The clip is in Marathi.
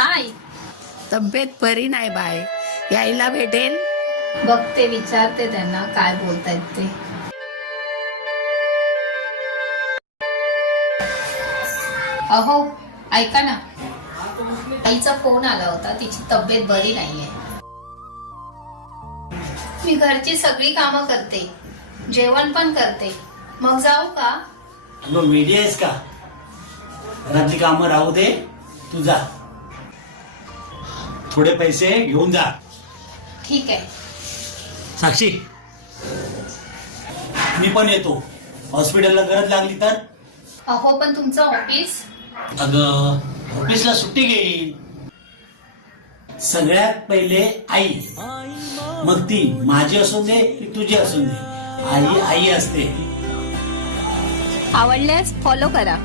हाय. तब्येत बरी नाही बाय, यायला भेटेल? बघते, विचारते त्यांना काय बोलतायत ते. अहो ऐका ना, आईचा फोन आला होता, तिची तब्येत बरी नाहीये. मी घरची सगळी कामं करते, जेवण पण करते, मग जाऊ का? मग मीडिया आहेस का? घरातली कामं राहू दे, तू जा. थोडे पैसे घेऊन जा. ठीक आहे. साक्षी, मी पण येतो. हॉस्पिटलला गरज लागली तर? अहो पण तुमचं ऑफिस? अगं, ऑफिसला सुट्टी घेईल. सगळ्यात पहिले आई, मग ती माझी असून दे की तुझी असून दे, आई आई असते. आवडल्यास फॉलो करा.